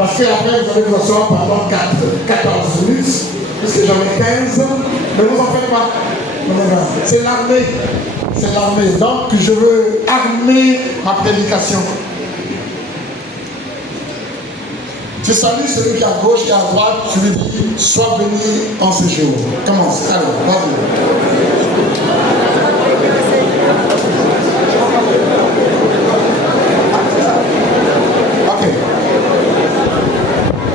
Parce qu'après, vous allez vous asseoir pendant 14 minutes, puisque j'en ai 15. Mais vous en faites quoi? C'est l'armée. C'est l'armée. Donc, je veux armer ma prédication. Tu salues celui qui est à gauche et à droite, tu lui dis, sois béni en ce jour. Commence. Alors, vas-y. Ok.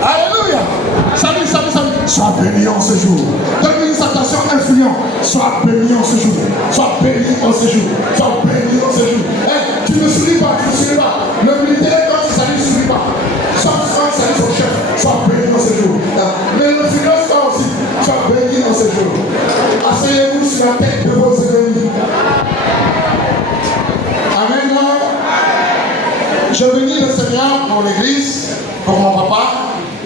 Alléluia. Salut, salut, salut. Sois béni en ce jour. Donne-lui une salutation influente. Sois béni en ce jour. Sois béni en ce jour. Sois béni en ce jour. Hey, tu ne souris pas, tu ne souris pas. Le militaire, quand tu salues, ne souris pas. Salut son chef, sois béni dans ce jour. Mais le philosophe aussi, sois béni dans ce jour. Asseyez-vous sur la tête de vos ennemis. Amen. Je bénis le Seigneur pour l'église, pour mon papa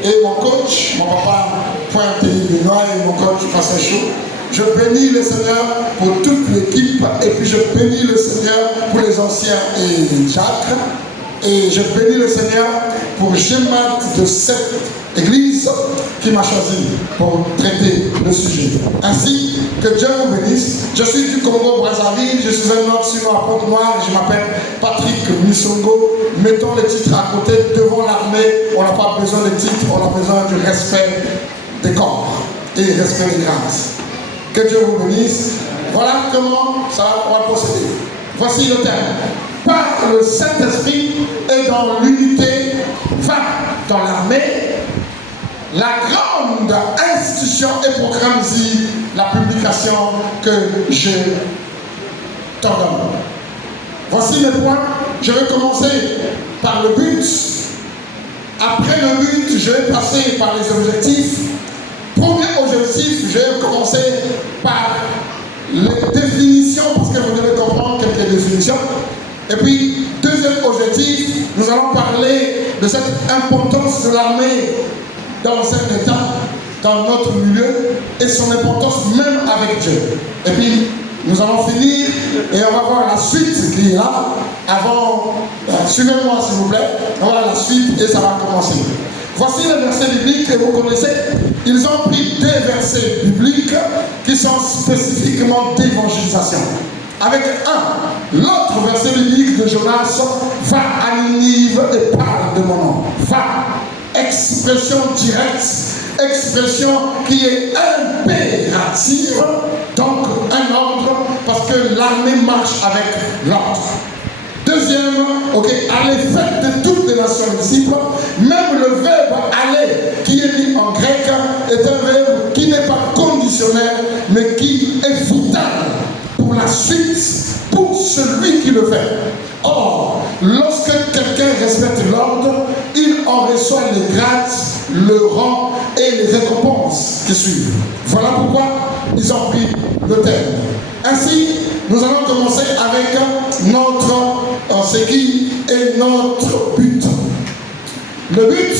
et mon coach. Mon papa, Pointe Illinois, et mon coach, Pasteur Chou. Je bénis le Seigneur pour toute l'équipe et puis je bénis le Seigneur pour les anciens et Jacques. Et je bénis le Seigneur pour Gémat de cette église qui m'a choisi pour traiter le sujet. Ainsi que Dieu vous bénisse. Je suis du Congo-Brazzaville, je suis un homme sur la Pointe-Noire, je m'appelle Patrick Misongo. Mettons les titres à côté, devant l'armée, on n'a pas besoin de titres, on a besoin du respect des corps et du respect des grâces. Que Dieu vous bénisse. Voilà comment ça va procéder. Voici le thème. Par le Saint-Esprit et dans l'unité, va dans l'armée, la grande institution et proclame ici la publication que je t'ordonne. Voici les points. Je vais commencer par le but. Après le but, je vais passer par les objectifs. Premier objectif, je vais commencer par les définitions, parce que vous devez comprendre quelques définitions. Et puis, deuxième objectif, nous allons parler de cette importance de l'armée dans cet état, dans notre milieu, et son importance même avec Dieu. Et puis, nous allons finir, et on va voir la suite qui est là. Avant, suivez-moi s'il vous plaît, on va voir la suite et ça va commencer. Voici les versets bibliques que vous connaissez. Ils ont pris deux versets bibliques qui sont spécifiquement d'évangélisation. Avec l'autre verset biblique de Jonas, va à Ninive et parle de mon nom. Va, expression directe, expression qui est impérative, donc un ordre, parce que l'armée marche avec l'ordre. Deuxième, allez, faites de toutes les nations disciples. Même le verbe aller, qui est mis en grec, est un verbe qui n'est pas conditionnel, mais qui est vital pour la suite, pour celui qui le fait. Or, lorsque quelqu'un respecte l'ordre, il en reçoit les grâces, le rang et les récompenses qui suivent. Voilà pourquoi ils ont pris le thème. Ainsi, nous allons commencer avec ce qui est notre but. Le but,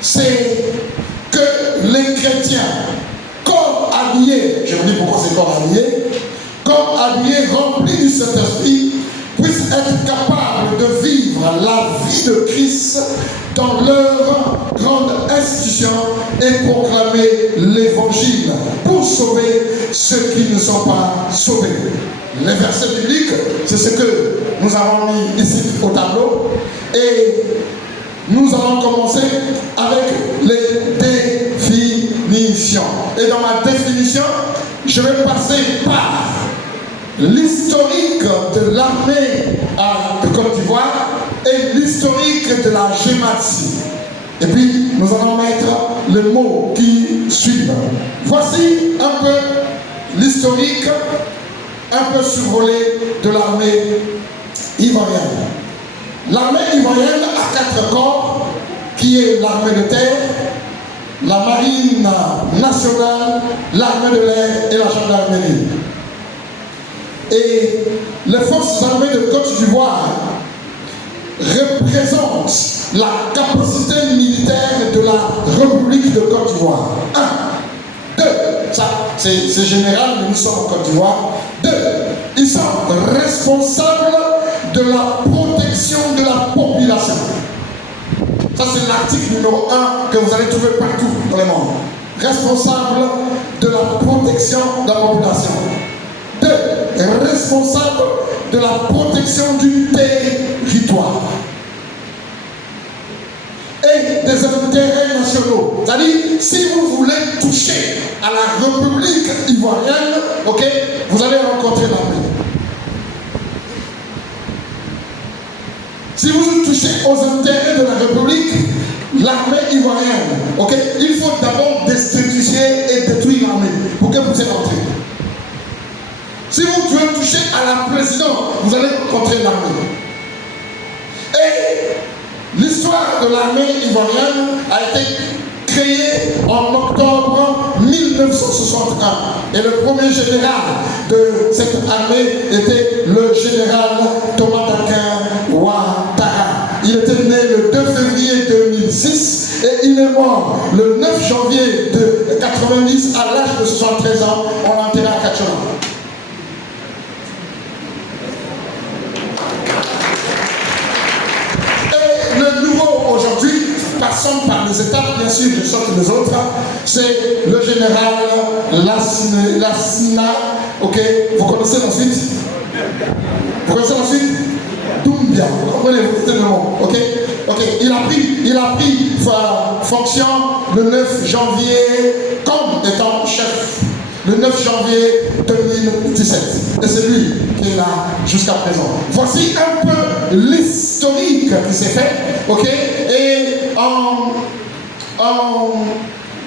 c'est que les chrétiens, corps habillés, je vous dis pourquoi c'est corps habillés, remplis du Saint-Esprit, puissent être capables de vivre la vie de Christ dans leur grande institution et proclamer l'évangile pour sauver ceux qui ne sont pas sauvés. Les versets bibliques, c'est ce que nous avons mis ici au tableau. Et nous allons commencer avec les définitions. Et dans ma définition, je vais passer par l'historique de l'armée de Côte d'Ivoire et l'historique de la Gématie. Et puis, nous allons mettre les mots qui suivent. Voici un peu l'historique, un peu survolé de l'armée ivoirienne. L'armée ivoirienne a 4 corps, qui est l'armée de terre, la marine nationale, l'armée de l'air et la gendarmerie. Et les forces armées de Côte d'Ivoire représentent la capacité militaire de la République de Côte d'Ivoire. 1. 2. Ça, c'est général, mais nous sommes en Côte d'Ivoire. 2. Ils sont responsables de la protection de la population. Ça, c'est l'article numéro 1 que vous allez trouver partout dans le monde. Responsable de la protection de la population. 2. Responsable de la protection du territoire et des intérêts nationaux. C'est-à-dire, si vous voulez toucher à la République ivoirienne, ok, vous allez rencontrer l'armée. Si vous touchez aux intérêts de la République, l'armée ivoirienne, ok, il faut d'abord destituer et détruire l'armée pour que vous puissiez rentrer. Si vous devez toucher à la présidence, vous allez rencontrer l'armée. Et l'histoire de l'armée ivoirienne a été créée en octobre 1961. Et le premier général de cette armée était le général Thomas Dakin Ouattara. Il était né le 2 février 2006 et il est mort le 9 janvier de 90 à l'âge de 73 ans. On l'a enterré à Kachona. Aujourd'hui, passons par les étapes, bien sûr, je saute les autres. C'est le général Lassina. Ok, vous connaissez la suite? Vous connaissez la suite? Doumbia, vous comprenez, vous êtes le nom. Ok, ok. Il a pris fonction le 9 janvier comme étant chef. Le 9 janvier 2017. Et c'est lui qui est là jusqu'à présent. Voici un peu l'historique qui s'est fait. Ok? Et en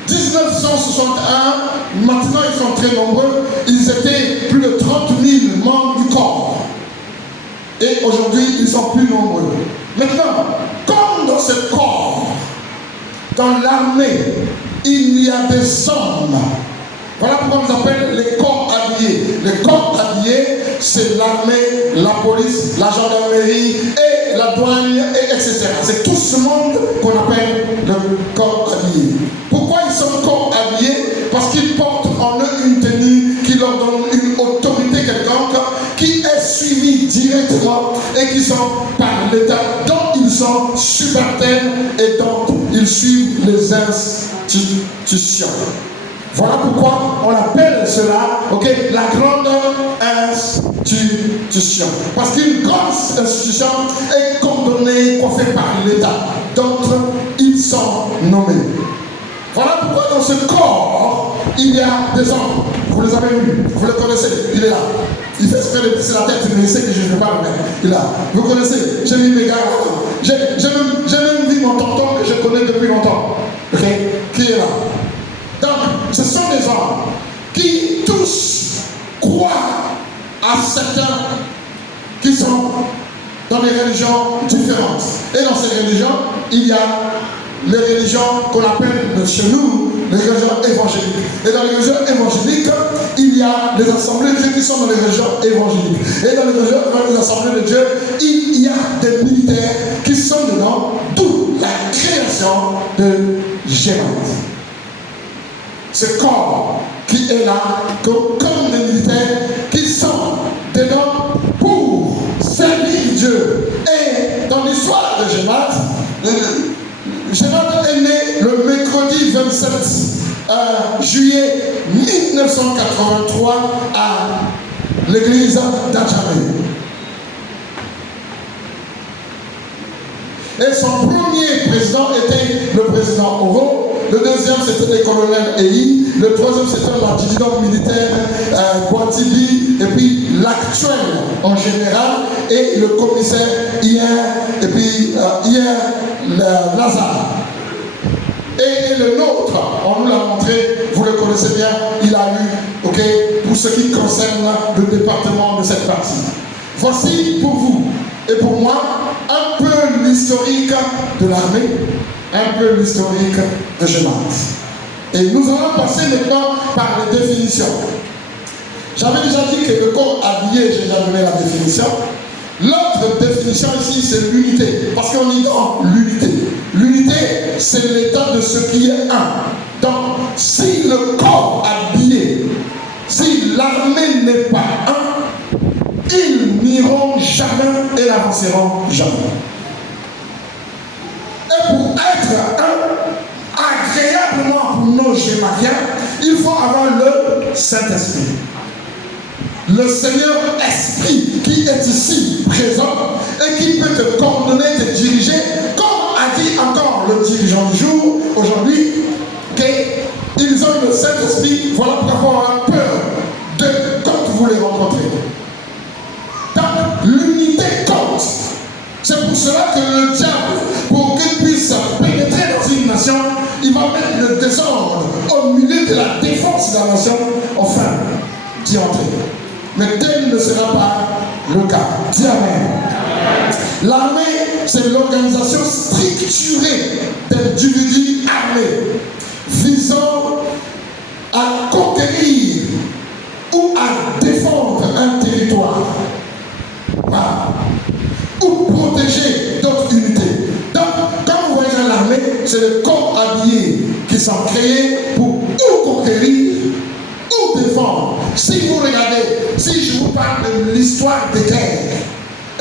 1961, maintenant ils sont très nombreux. Ils étaient plus de 30 000 membres du corps. Et aujourd'hui, ils sont plus nombreux. Maintenant, comme dans ce corps, dans l'armée, il y a des hommes. Voilà pourquoi on les appelle les corps habillés. Les corps habillés, c'est l'armée, la police, la gendarmerie et la douane, etc. C'est tout ce monde qu'on appelle le corps habillé. Pourquoi ils sont corps habillés? Parce qu'ils portent en eux une tenue qui leur donne une autorité quelconque, qui est suivie directement et qui sont par l'État, dont ils sont subalternes et dont ils suivent les institutions. Voilà pourquoi on appelle cela, ok, la grande institution. Parce qu'une grande institution est coordonnée, coiffée par l'État. D'autres, ils sont nommés. Voilà pourquoi dans ce corps, il y a des hommes. Vous les avez vus, vous les connaissez, il est là. Il fait ce que c'est la tête, mais il sait que je ne vais pas le mettre. Il est là. Vous connaissez, j'ai mis mes gars. J'ai même vu mon tonton que je connais depuis longtemps. Ok, qui est là. Donc, ce sont des hommes qui tous croient à certains qui sont dans des religions différentes. Et dans ces religions, il y a les religions qu'on appelle chez nous les religions évangéliques. Et dans les religions évangéliques, il y a les assemblées de Dieu qui sont dans les religions évangéliques. Et dans les assemblées de Dieu, il y a des militaires qui sont dedans, d'où la création de Géant. Ce corps qui est là, comme des militaires qui sont dedans pour servir Dieu. Et dans l'histoire de Gémat, Gémat est né le mercredi 27 juillet 1983 à l'église d'Adjamé. Et son premier président était le président Oro. Le deuxième, c'était le colonel Eyi. Le troisième, c'était l'adjudant militaire Guatibi. Et puis l'actuel en général. Et le commissaire hier. Et puis Lazare. Et le nôtre, on nous l'a montré, vous le connaissez bien, il a eu, ok, pour ce qui concerne le département de cette partie. Voici pour vous et pour moi un peu l'historique de l'armée, un peu l'historique de Gémat. Et nous allons passer maintenant par les définitions. J'avais déjà dit que le corps habillé, j'ai déjà donné la définition. L'autre définition ici, c'est l'unité. Parce qu'on dit dans l'unité. L'unité, c'est l'état de ce qui est un. Donc, si le corps habillé, si l'armée n'est pas un, ils n'iront jamais et n'avanceront jamais. Et pour schémaria, il faut avoir le Saint-Esprit. Le Seigneur Esprit qui est ici présent et qui peut te coordonner, te diriger, comme a dit encore le dirigeant du jour aujourd'hui, qu'ils ont le Saint-Esprit, voilà pourquoi il faut avoir peur de quand vous les rencontrez. Donc l'unité compte. C'est pour cela que le diable, pour qu'il puisse pénétrer dans une nation, il va mettre le désordre au milieu de la défense de la nation, enfin d'y entrer. Mais tel ne sera pas le cas. Dis Amen. L'armée, c'est l'organisation structurée d'individus armés visant à conquérir ou à défendre un territoire. Voilà. Ou protéger d'autres unités. Donc, quand vous voyez l'armée, c'est le corps habillé qui sont créés pour ou conquérir ou défendre. Si vous regardez, si je vous parle de l'histoire des guerres,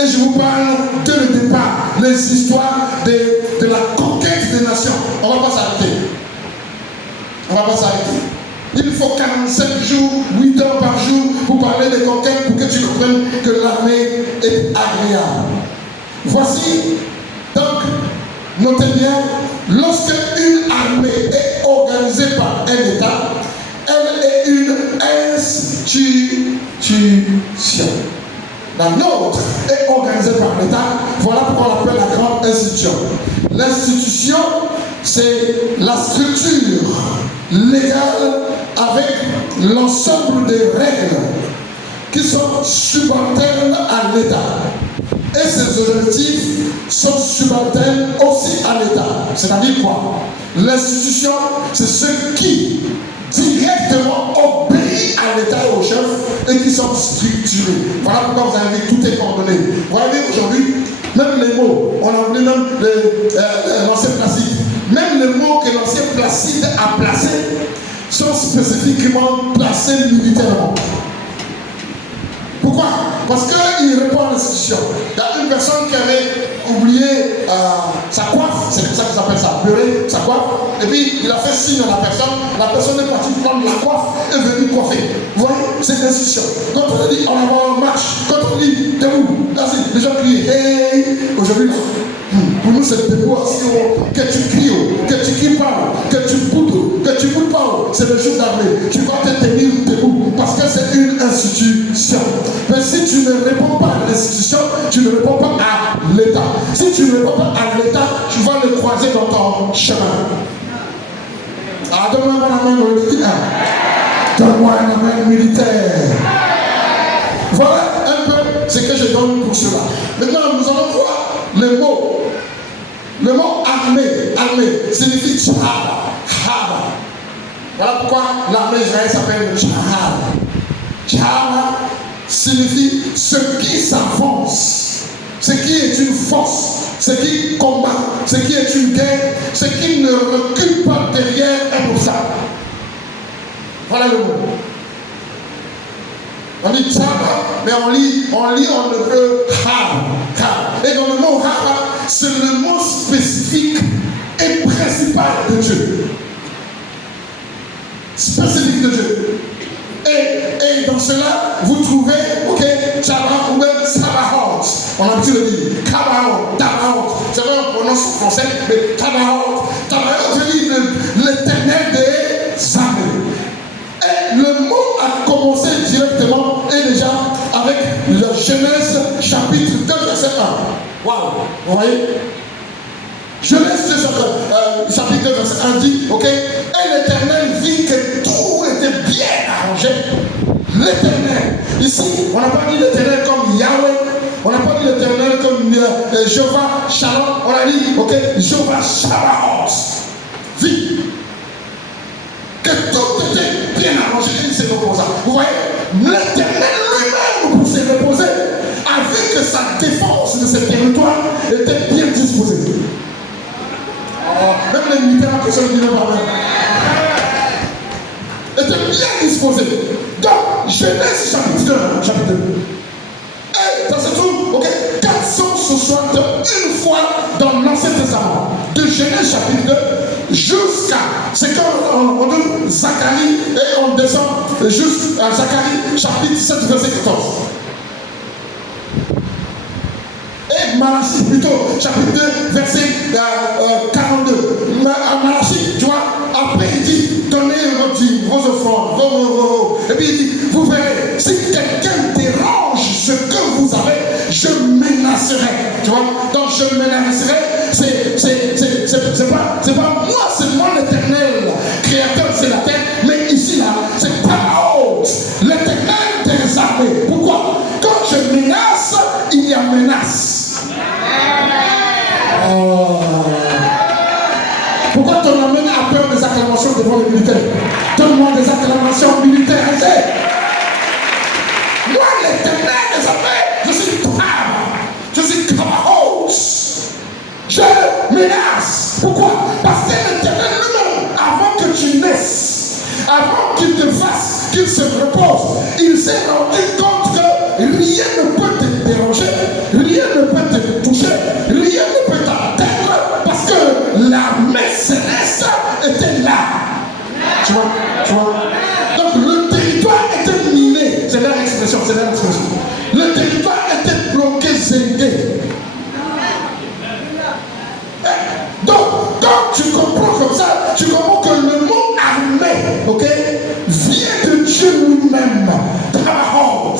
et je vous parle dès le départ, les histoires de la conquête des nations, on ne va pas s'arrêter. On ne va pas s'arrêter. Il faut 45 jours, 8 heures par jour pour parler des conquêtes, pour que tu comprennes que l'armée est agréable. Voici, donc, notez bien, lorsque une armée est organisée par un État, elle est une institution. La nôtre est organisée par l'État, voilà pourquoi on l'appelle la grande institution. L'institution, c'est la structure légale avec l'ensemble des règles qui sont subalternes à l'État. Et ces objectifs sont subalternes aussi à l'État. C'est-à-dire quoi? L'institution, c'est ceux qui directement obéissent à l'État et au chef et qui sont structurés. Voilà pourquoi vous avez vu, tout est coordonné. Vous voyez aujourd'hui, même les mots, on a oublié même l'ancien Placide, même les mots que l'ancien Placide a placés sont spécifiquement placés militairement. Pourquoi? Parce qu'il répond à l'institution. Il y a une personne qui avait oublié sa coiffe, c'est comme ça qu'ils appellent ça, beurrer sa coiffe, et puis il a fait signe à la personne est partie prendre la coiffe et venue coiffer. Vous voyez, c'est l'institution. Quand on dit on va en marche, quand on dit t'es où? Là, les gens crient hey, aujourd'hui, pour nous c'est debout assis, que tu cries, que tu parles, que tu boudes pas, c'est le jour d'armée. Tu vas te tenir debout parce que c'est une institution. Mais si tu ne réponds pas à l'institution, tu ne réponds pas à l'État. Si tu ne réponds pas à l'État, tu vas le croiser dans ton chemin. Ah, donne-moi un amen militaire. Donne-moi un amen militaire. Voilà un peu ce que je donne pour cela. Maintenant, nous allons voir le mot. Le mot armée signifie Tchahaba. Voilà pourquoi l'armée israélienne s'appelle le Tchahaba. Tchahaba signifie ce qui s'avance, ce qui est une force, ce qui combat, ce qui est une guerre, ce qui ne recule pas derrière un obstacle. Voilà le mot. On dit Tchahaba, mais on lit en hébreu Hab. Et dans le mot Hab, c'est le mot spécifique et principal de Dieu. Spécifique de Dieu. Et dans cela, vous trouvez, ok, Tchahaba ou même Sabaoth. On a l'habitude de dire Tabaoth. C'est vrai, on prononce en français, mais Tabaoth. Tabaoth veut dire l'éternel des armées. Et le mot a commencé directement et déjà avec la Genèse chapitre 2, verset 1. Waouh, vous voyez? Genèse 2, chapitre 2, verset 1 dit, ok, et l'Éternel vit que tout était bien arrangé. L'Éternel. Ici, on n'a pas dit l'Éternel comme Yahweh, on n'a pas dit l'Éternel comme Jéhovah Shalom, on a dit, ok, Jéhovah Sabaoth. Vit. Que tout était bien arrangé, il s'est reposé. Vous voyez, l'Éternel lui-même, pour se reposer, a vu que sa défense de ce territoire était bien disposée. Même les militaires en question ne pas même. Était bien disposés. Donc, Genèse chapitre 2. Et ça se trouve, ok, 461 fois dans l'Ancien Testament. De Genèse chapitre 2 jusqu'à, c'est quand on donne Zacharie et on descend jusqu'à Zacharie chapitre 7 verset 14. Et Malachie plutôt chapitre 2 verset 42. Malachie, tu vois, après il dit donnez vos offrandes, et puis il dit vous verrez, si quelqu'un dérange ce que vous avez, je menacerai. Tu vois, donc je menacerai, c'est pas moi, c'est moi l'Éternel, créateur de la terre, mais ici là, c'est pas autre, l'Éternel des armées. Pourquoi? Quand je menace, il y a menace. Pourquoi ton amène a peur des acclamations devant les militaires? Donne-moi des acclamations militaires. Moi, l'Éternel des armées, je suis brave, je suis Kabaos. Je menace. Pourquoi? Parce que l'Éternel lui-même, avant que tu naisses, avant qu'il te fasse, qu'il se repose, il s'est rendu compte que rien ne peut te déranger, rien ne peut te toucher, rien ne peut t'atteindre, parce que la main céleste était là. Tu vois? Donc le territoire était miné, c'est leur expression, Le territoire était bloqué, zégué. Donc, quand tu comprends comme ça, tu comprends que le mot armée, ok, vient de Dieu lui-même, Tabahout.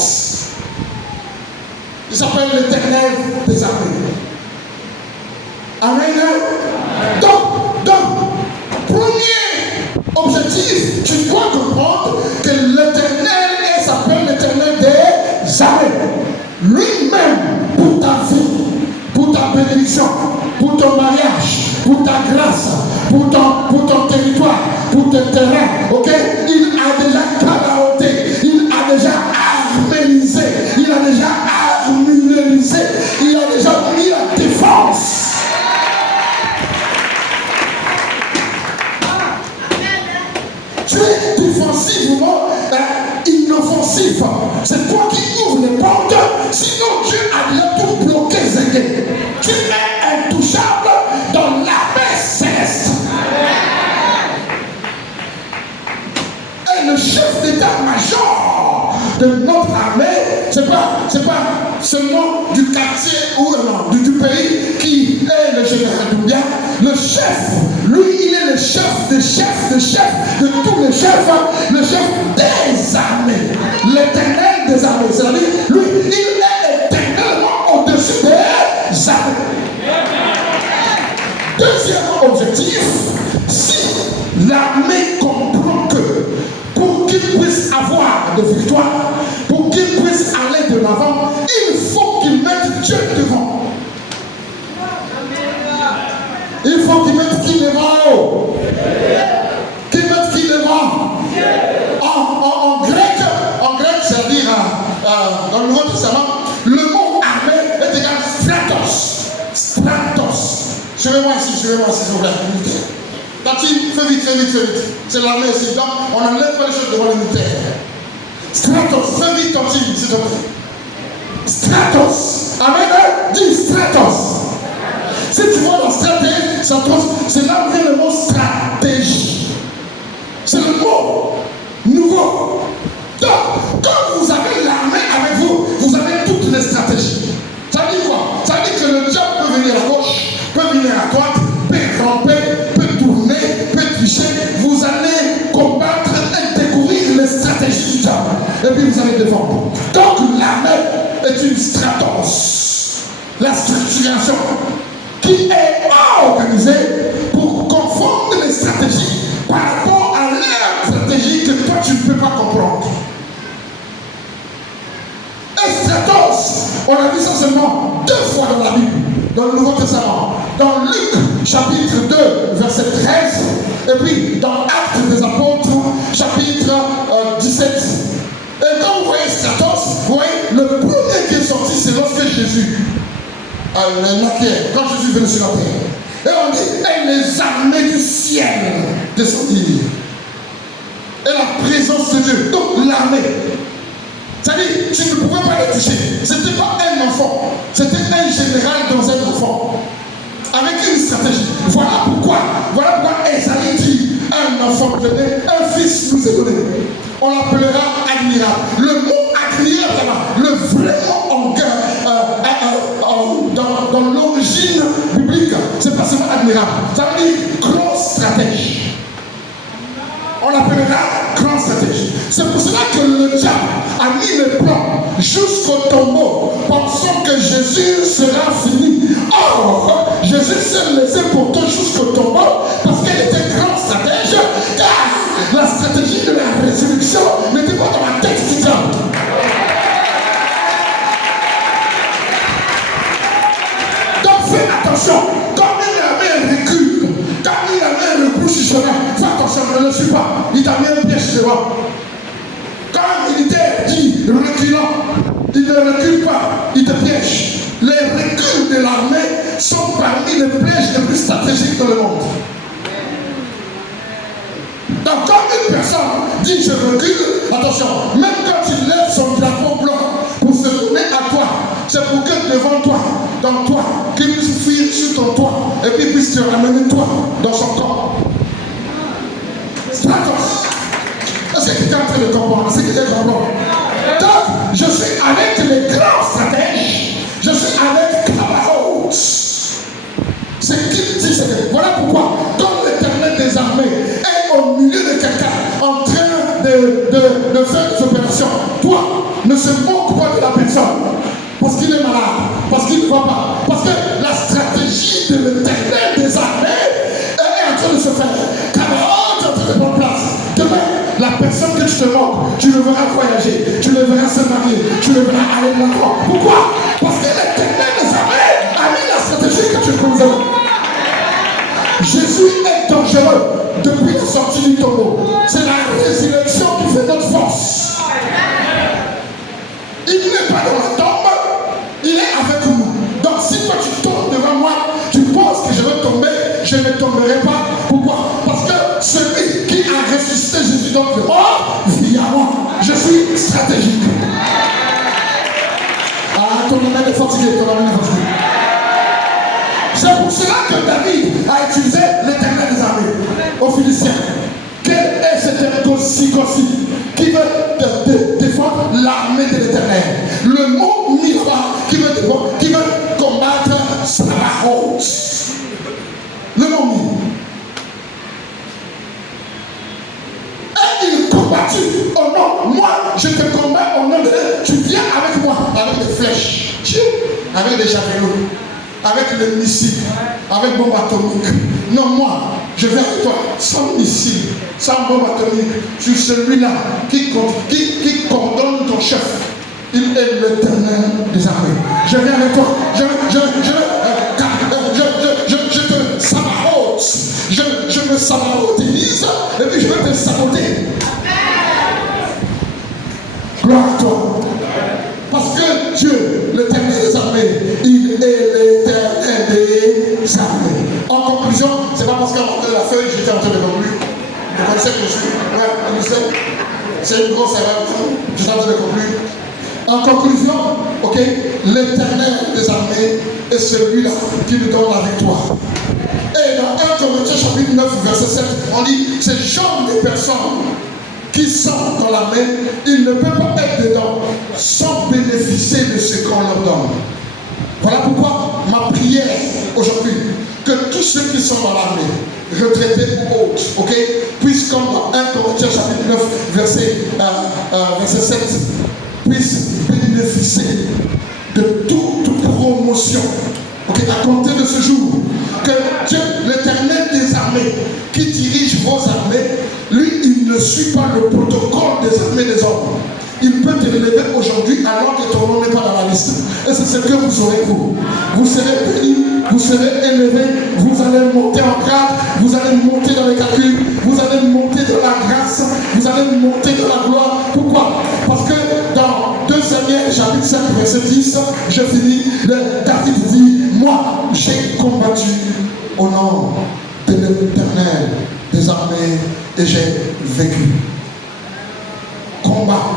Il s'appelle l'Éternel des armées. Amen. Donc, premier objectif, tu dois comprendre que l'Éternel s'appelle l'Éternel des armées. Lui-même, pour ta vie, pour ta bénédiction, pour ton mariage, pour ta grâce, pour ton territoire, pour ton terrain, ok? Il a déjà cabaroté, il a déjà arménisé, il a déjà harmonisé, il a déjà mis la défense. Tu es défensivement inoffensif. C'est toi qui ouvres les portes. Sinon, Dieu a déjà tout bloqué. Tu es intouchable dans l'armée céleste. Et le chef d'état-major de notre armée, c'est pas seulement du quartier ou du pays qui est le général Doumbia. Le chef, lui, il est le chef de tous les chefs, le chef des armées, l'Éternel des armées. C'est-à-dire, lui, il est éternellement au-dessus des armées. Deuxième objectif, si l'armée comprend que pour qu'il puisse avoir des victoires, pour qu'il puisse aller de l'avant, il faut qu'il mette Dieu devant. Il faut qu'il mette qui devant? Qu'il mette qui devant? En grec, c'est-à-dire dans le Nouveau Testament, le mot armée est égal stratos. Stratos. Suivez-moi ici, s'il vous plaît. Tati, fais vite. C'est l'armée ici. Donc, on n'enlève pas les choses devant les militaires. Stratos, fais vite, Tati, s'il te plaît. Stratos. Amen. Dis stratos. Si tu vois la stratégie, c'est là où vient le mot stratégie. C'est le mot nouveau. Donc, quand vous avez l'armée avec vous, vous avez toutes les stratégies. Ça veut dire quoi? Ça veut dire que le diable peut venir à gauche, peut venir à droite, peut ramper, peut tourner, peut tricher. Vous allez combattre et découvrir les stratégies du diable. Et puis vous allez défendre. Donc l'armée est une stratos. La structuration qui est organisée pour confondre les stratégies par rapport à leur stratégie que toi tu ne peux pas comprendre. Et stratos, on a vu ça seulement 2 fois dans la Bible, dans le Nouveau Testament. Dans Luc, chapitre 2, verset 13, et puis dans Actes des Apôtres, chapitre 17. Et quand vous voyez stratos, vous voyez, le premier qui est sorti, c'est lorsque Jésus, quand Jésus venait sur la terre. Et on dit, et les armées du ciel descendirent. Et la présence de Dieu, donc l'armée. C'est-à-dire, tu ne pouvais pas le toucher. Ce n'était pas un enfant, c'était un général dans un enfant. avec une stratégie. Voilà pourquoi Esaïe dit, un enfant nous est né, un fils nous est donné. On l'appellera admirable. Le mot admirable, le vrai mot dans l'origine biblique, c'est pas seulement admirable. Ça veut dire grand stratège. On l'appellera grand stratège. C'est pour cela que le diable a mis le plan jusqu'au tombeau, pensant que Jésus sera fini. Or, Jésus s'est laissé porter jusqu'au tombeau parce qu'il était grand stratège, car la stratégie de la résurrection n'était pas dans la tête du diable. Donc fais attention, quand il avait un recul, quand il avait un rebrousse du chemin, fais attention, ne le suis pas, il t'a mis un piège devant. Quand il était dit reculant, il ne recule pas, il te piège. Les reculs de l'armée sont parmi les pièges les plus stratégiques dans le monde. Donc quand une personne dit je recule, attention, même quand il lève son drapeau blanc pour se tourner à toi, c'est pour que devant toi, dans toi, qu'il puisse fuir sur ton toit et puis puisse te ramener toi dans son corps. Stratos. Est-ce que quelqu'un est en train de comprendre? C'est que j'ai compris. Donc, je suis avec les grands stratèges, je suis avec Kabaot. C'est qui dit ça? Voilà pourquoi, quand l'Éternel des armées est au milieu de quelqu'un en train de faire des opérations, toi, ne se moque pas de la personne parce qu'il est malade, parce qu'il ne va pas, parce que la stratégie de l'Éternel des armées est en train de se faire. Kabaot est en train de prendre place. Demain, la personne que tu te moques, tu le verras voyager, tu le verras se marier, tu le verras aller de l'avant. Pourquoi? Parce que l'Éternel des armées a mis la stratégie que tu connais. Jésus est dangereux depuis la sortie du tombeau. C'est la résurrection qui fait notre force. Il n'est pas dans la tombe, il est avec nous. Donc si toi tu tombes devant moi, tu penses que je vais tomber, je ne tomberai pas. Pourquoi? Parce que celui qui a ressuscité Jésus donc le mort vit à moi. Je suis stratégique. Ah, ton amen est fatigué, ton amen est fatigué. C'est pour cela que David a utilisé l'Éternel des armées aux Philistins. Quel est cet Gossi qui veut défendre l'armée de l'Éternel? Le mot Mira qui veut combattre Sabaoth. Le mot Mira. Et il combattit au nom. Moi, je te combats au nom de Dieu. Tu viens avec moi, avec des flèches, avec des javelots, avec les missiles, avec bombe atomique. Non, moi, je viens avec toi sans missile, sans bombe atomique. Je suis celui-là qui coordonne ton chef. Il est l'Éternel des armées. Je viens avec toi. Je te sabaote. Je me sabaotise et puis je vais te saboter. Gloire à toi. Parce que Dieu, l'Éternel des armées, il est l'Éternel des armées. En conclusion, c'est pas parce qu'à monter la feuille, j'étais en train de conclure. Vous connaissez que je suis. Ouais, c'est une grosse erreur. J'étais en train de conclure. En conclusion, ok, l'Éternel des armées est celui-là qui nous donne la victoire. Et dans 1 Corinthiens chapitre 9, verset 7, on dit, ces genre de personnes qui sont dans l'armée, ils ne peuvent pas être dedans sans bénéficier de ce qu'on leur donne. Voilà pourquoi ma prière aujourd'hui, que tous ceux qui sont dans l'armée, retraités ou autres, ok, puissent comme dans 1 Corinthiens chapitre 9, verset 7, puissent bénéficier de toute promotion, ok, à compter de ce jour. Que Dieu, l'Éternel des armées, qui dirige vos armées, lui, il ne suit pas le protocole des armées des hommes. Il peut te l'élever aujourd'hui alors que ton nom n'est pas dans la liste. Et c'est ce que vous aurez vous. Vous serez bénis, vous serez élevés, vous allez monter en grade, vous allez monter dans les calculs, vous allez monter dans la grâce, vous allez monter dans la gloire. Pourquoi? Parce que dans 2 Samuel chapitre 5 verset 10, je finis, David dit, moi j'ai combattu au nom de l'Éternel des armées et j'ai vécu. Combat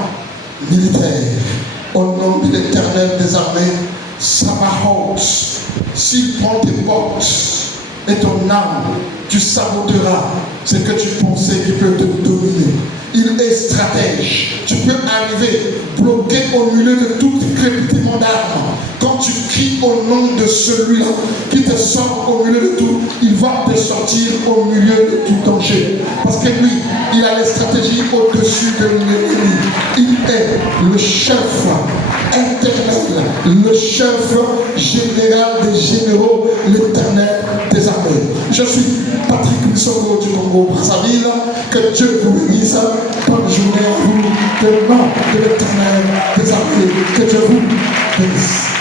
militaire au nom de l'Éternel des armées, Sabaoth, s'il prend tes portes et ton âme, tu saboteras ce que tu pensais qui peut te dominer. Il est stratège. Tu peux arriver bloqué au milieu de tout crépitement d'armes. Quand tu cries au nom de celui-là qui te sort au milieu de tout, il va te sortir au milieu de tout danger. Parce que lui, il a les stratégies au-dessus de l'ennemi. Il est le chef éternel, le chef général des généraux, l'éternel des armées. Je suis Patrick Missongo du Congo-Brazzaville. Que Dieu vous bénisse. Bonne journée à vous. Que le nom de l'éternel des armées. Que Dieu vous bénisse.